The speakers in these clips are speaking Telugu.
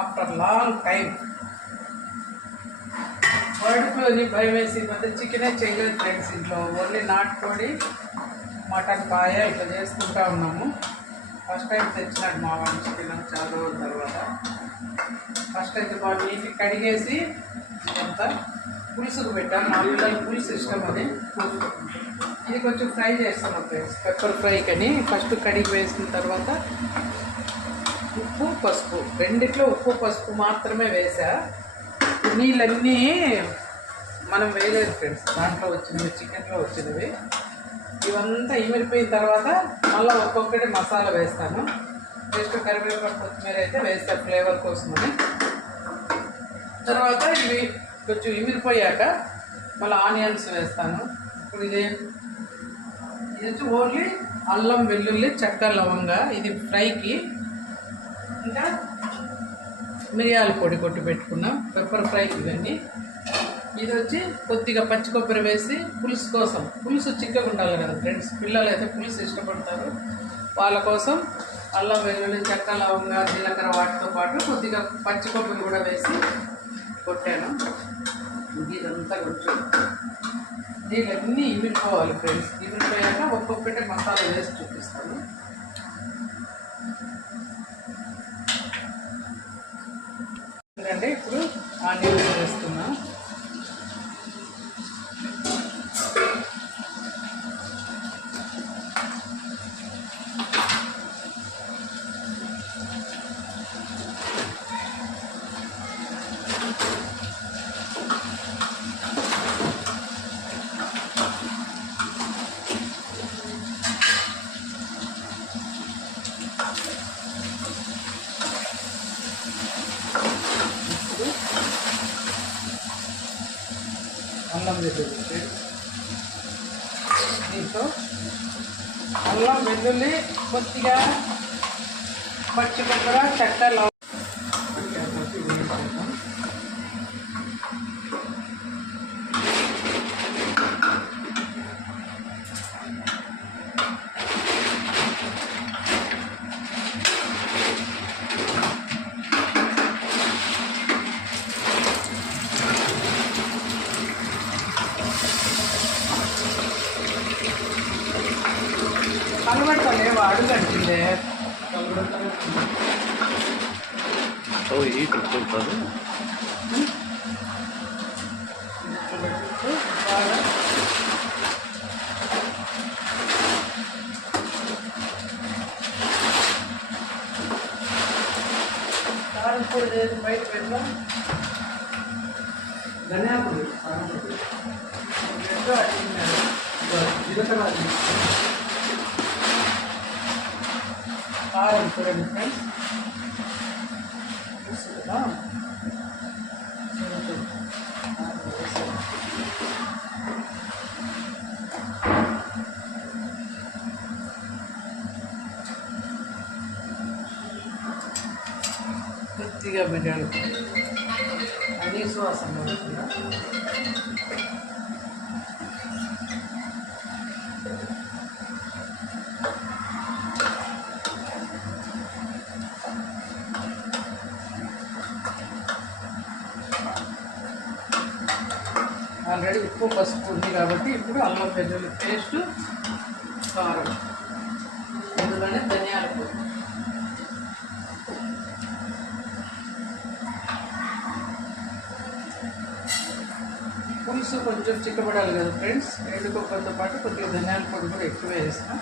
After long time. బర్డ్ ఫ్లూని భయం వేసి మధ్య చికెనే చేయలేదు ఫ్రెండ్స్. ఇంట్లో ఓన్లీ నాటుకోడి, మటన్ పాయ ఇట్లా చేసుకుంటూ ఉన్నాము. ఫస్ట్ టైం తెచ్చినాడు మా వాడిని చికెన్ చాలా రోజుల తర్వాత. ఫస్ట్ అయితే బాగా నీట్గా కడిగేసి ఇదంతా పులుసుకు పెట్టాను. నా పిల్లలు పులుసు ఇష్టం అని. ఇది కొంచెం ఫ్రై చేస్తాను ఫ్రెండ్స్, పెప్పర్ ఫ్రై కానీ. ఫస్ట్ కడిగి వేసిన తర్వాత ఉప్పు పసుపు రెండిట్లో ఉప్పు పసుపు మాత్రమే వేసా. నీళ్ళన్నీ మనం వేయలేదు ఫ్రెండ్స్, దాంట్లో వచ్చినవి చికెన్లో వచ్చినవి. ఇవంతా ఇమిరిపోయిన తర్వాత మళ్ళీ ఒక్కొక్కటి మసాలా వేస్తాను. జస్ట్ కరివేపాకు కొత్తిమీర అయితే వేస్తాను ఫ్లేవర్ కోసమని. తర్వాత ఇవి కొంచెం ఇమిరిపోయాక మళ్ళీ ఆనియన్స్ వేస్తాను. ఇప్పుడు ఇది వచ్చి ఓన్లీ అల్లం వెల్లుల్లి చెక్క లవంగా, ఇది ఫ్రైకి. ఇంకా మిరియాల పొడి కొట్టి పెట్టుకున్నాం పెప్పర్ ఫ్రైకి ఇవన్నీ. ఇది వచ్చి కొద్దిగా పచ్చి కొబ్బరి వేసి పులుసు కోసం. పులుసు చిక్కగా ఉండాలి కదా ఫ్రెండ్స్, పిల్లలు అయితే పులుసు ఇష్టపడతారు. వాళ్ళ కోసం అల్లం వెల్లుల్లి చెక్క లవంగా జీలకర్ర వాటితో పాటు కొద్దిగా పచ్చి కొబ్బరి కూడా వేసి కొట్టాను. ఇదంతా కొంచెం దీనిలన్నీ ఇమిరిపోవాలి ఫ్రెండ్స్. ఇమిరిపోయాక ఒక్కొక్కటి మసాలా వేసి చూపిస్తాను. ఎందుకంటే ఇప్పుడు ఆనియన్స్ వేస్తున్నా. అల్లం వెల్లుల్లి దీంతో అల్లం వెల్లుల్లి కొద్దిగా పచ్చి కొబ్బరి చెక్క కలబెట్టాలి అడుగంటే బాగా కారం పొడి చేసి బయట పెడతాం. ధనియా పొడి జీలకర్ర కారం చూడండి ఫ్రెండ్స్. కొద్దిగా మిరియాలు అది సువాసన వస్తుందా. ఆల్రెడీ ఉప్పు పసుపు ఉంది కాబట్టి ఇప్పుడు అల్లం వెల్లుల్లి పేస్టు, కారం, ఇందులోనే ధనియాల పొడి. పులుసు కొంచెం చిక్కబడాలి కదా ఫ్రెండ్స్, ఎండు కొబ్బరితో పాటు కొద్దిగా ధనియాల పొడి కూడా ఎక్కువ వేస్తాం.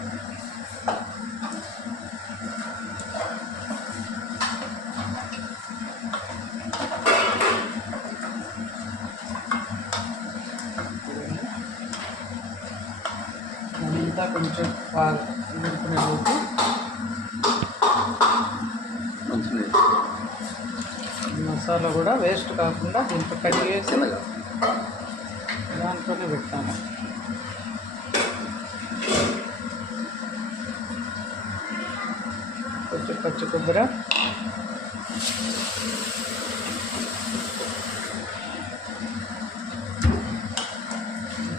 అంతా కొంచెం బాగా ఉడుకునే లోపు మసాలా కూడా వేస్ట్ కాకుండా దీంట్లో కడిగేసి దాంట్లోనే పెట్టాను. కొంచెం పచ్చి కొబ్బరి,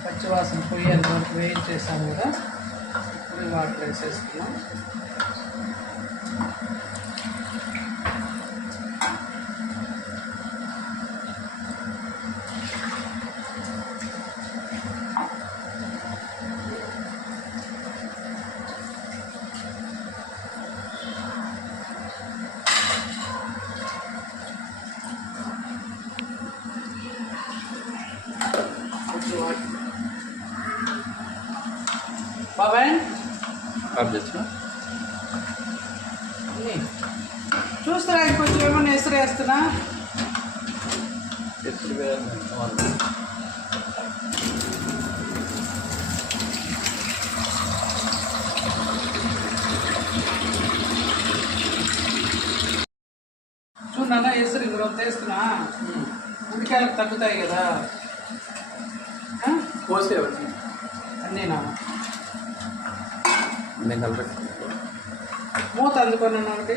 పచ్చివాసన పొయ్యేంత వరకు వేయించేసాము కదా. ఇప్పుడు వాటర్ వేసేస్తున్నాం. పవన్ చేస్తున్నా చూస్తున్నా ఇంకొంచెం ఏమన్నా ఎసురు వేస్తున్నా. చూడన్నా ఎసురు ఇందులో వేస్తున్నా. ఉడికాయలకు తగ్గుతాయి కదా పోసే అన్నీనా. నేను కలిపి మూత అందుకున్నాను ఒకటి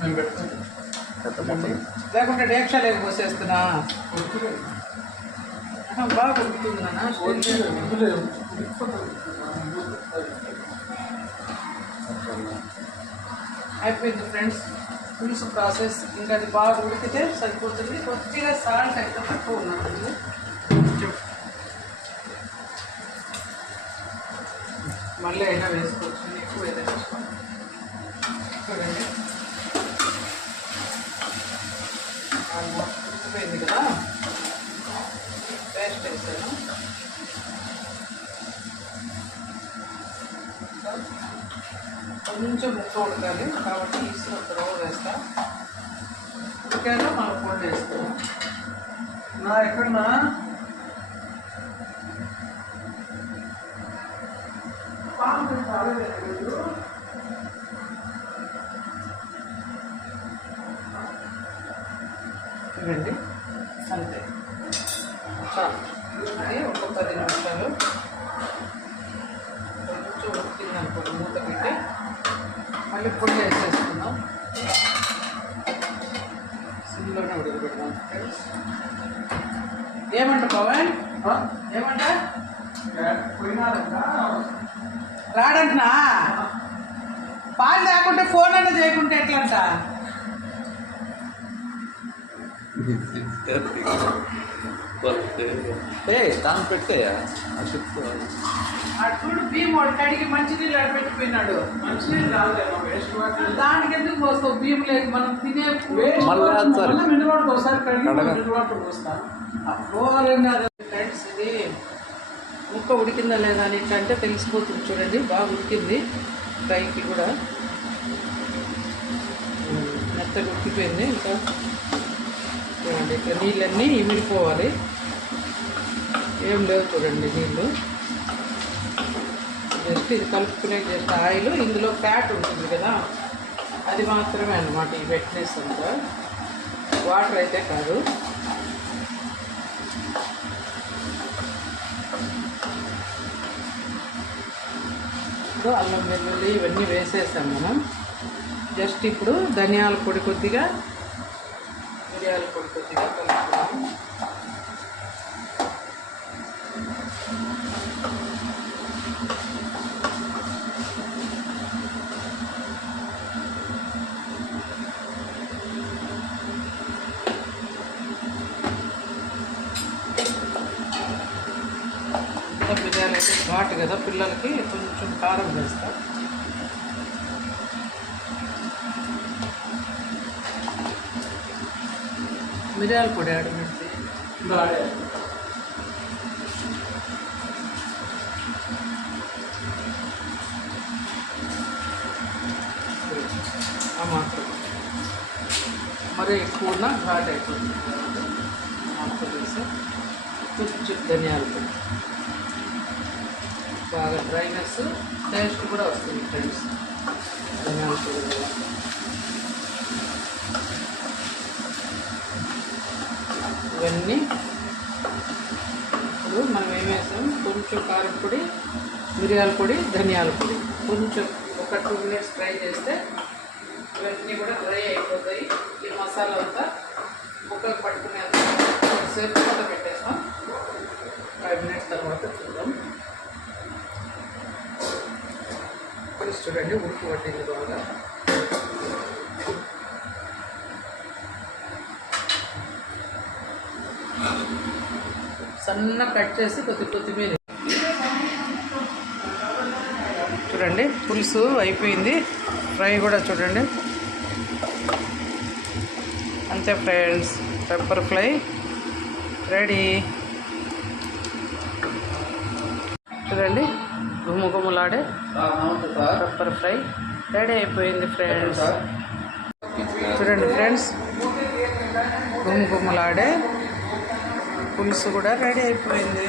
నేను పెట్టుకుంటాను. లేకుంటే డేక్షా లేక పోసేస్తున్నా. బాగా ఉడుకుతుందన్నా. అయిపోయింది ఫ్రెండ్స్ పులుసు ప్రాసెస్. ఇంకా అది బాగా ఉడికితే సరిపోతుంది. కొద్దిగా సాల్ట్ అయితే తక్కువ ఉన్నది. మళ్ళీ అయినా వేసుకోవచ్చు, ఎక్కువ ఏదైనా వేసుకోండి. చూడండి ఉడికిపోయింది కదా. పేస్ట్ వేసాను. కొంచెం ముక్క ఉడకాలి కాబట్టి ఇసురు ఒక రవ్వ వేస్తా. ఉడికాయలో మనం పొడి వేస్తాము. నా ఎక్కడన్నా చూడండి అంతే చాలు. అది ఒక 10 నిమిషాలు కొంచెం ఉడికిందనుకోండి మూత పెట్టి మళ్ళీ పొడి వేసేసుకుందాం. సిమ్లోనే ఉడకబెడదాం ఫ్రెండ్స్. ఏమంట పవన్ ఏమంట రాడంటున్నా. పాలు లేకుంటే ఫోన్ అన్నా చేయకుంటే ఎట్లంట. దాన్ని పెట్టేయా చూడు భీముడు కడిగి మంచినీళ్ళు పెట్టిపోయినాడు. మంచినీళ్ళు దానికి ఎందుకు పోస్తావు? భీము లేదు మనం తినే మినవాడికి ఒకసారి కడిగి పోస్తాం. ఫ్రెండ్స్ ఇది ముక్క ఉడికిందా లేదా అని ఇట్లంటే తెలిసిపోతుంది. చూడండి బాగా ఉడికింది. ఫ్రైకి కూడా మెత్తగా ఉడికిపోయింది. ఇంకా చూడండి ఇట్లా నీళ్ళన్నీ ఇమిడిపోవాలి. ఏం లేవు చూడండి నీళ్ళు. జస్ట్ ఇది కలుపుకునే జస్ట్ ఆయిల్. ఇందులో ఫ్యాట్ ఉంటుంది కదా అది మాత్రమే అన్నమాట ఈ వెట్నెస్ అంతా. వాటర్ అయితే కాదు. ఇప్పుడు అల్లం వెల్లుల్లి ఇవన్నీ వేసేసాం మనం. జస్ట్ ఇప్పుడు ధనియాల పొడి కొద్దిగా, మిరియాల పొడి కొద్దిగా కలుపుకున్నాం. మిరియాలు అయితే ఘాటు కదా పిల్లలకి, కొంచెం కారం వేస్తాం. మిరియాల పొడి ఆడమించి మాత్రం మరీ ఎక్కువ ఘాట్ అయిపోతుంది. మాత్రం వేసి కొంచెం ధనియాల పొడి బాగా డ్రైనెస్ టేస్ట్ కూడా వస్తుంది ఫ్రెండ్స్ ధనియాల పొడి వల్ల. ఇవన్నీ ఇప్పుడు మనం ఏం వేసాం? కొంచెం కారం పొడి, మిరియాల పొడి, ధనియాల పొడి కొంచెం ఒక 2 minutes ఫ్రై చేస్తే ఇవన్నీ కూడా డ్రై అయిపోతాయి. ఈ మసాలా అంతా ముక్కలు పట్టుకునేంత కొద్దిసేపు మూత పెట్టేస్తాం. 5 minutes తర్వాత చూద్దాం. పులుసు చూడండి ఉడికి పట్టింది బాగా. సన్న కట్ చేసి కొత్తిమీర చూడండి. పులుసు అయిపోయింది. ఫ్రై కూడా చూడండి. అంతే ఫ్రెండ్స్, పెప్పర్ ఫ్రై రెడీ. చూడండి గుమ్ముగుమ్ములాడే నమస్తే సార్ పెప్పర్ ఫ్రై రెడీ అయిపోయింది ఫ్రెండ్స్. సార్ చూడండి ఫ్రెండ్స్, గుమ్ముగుమ్ములాడే పులుసు కూడా రెడీ అయిపోయింది.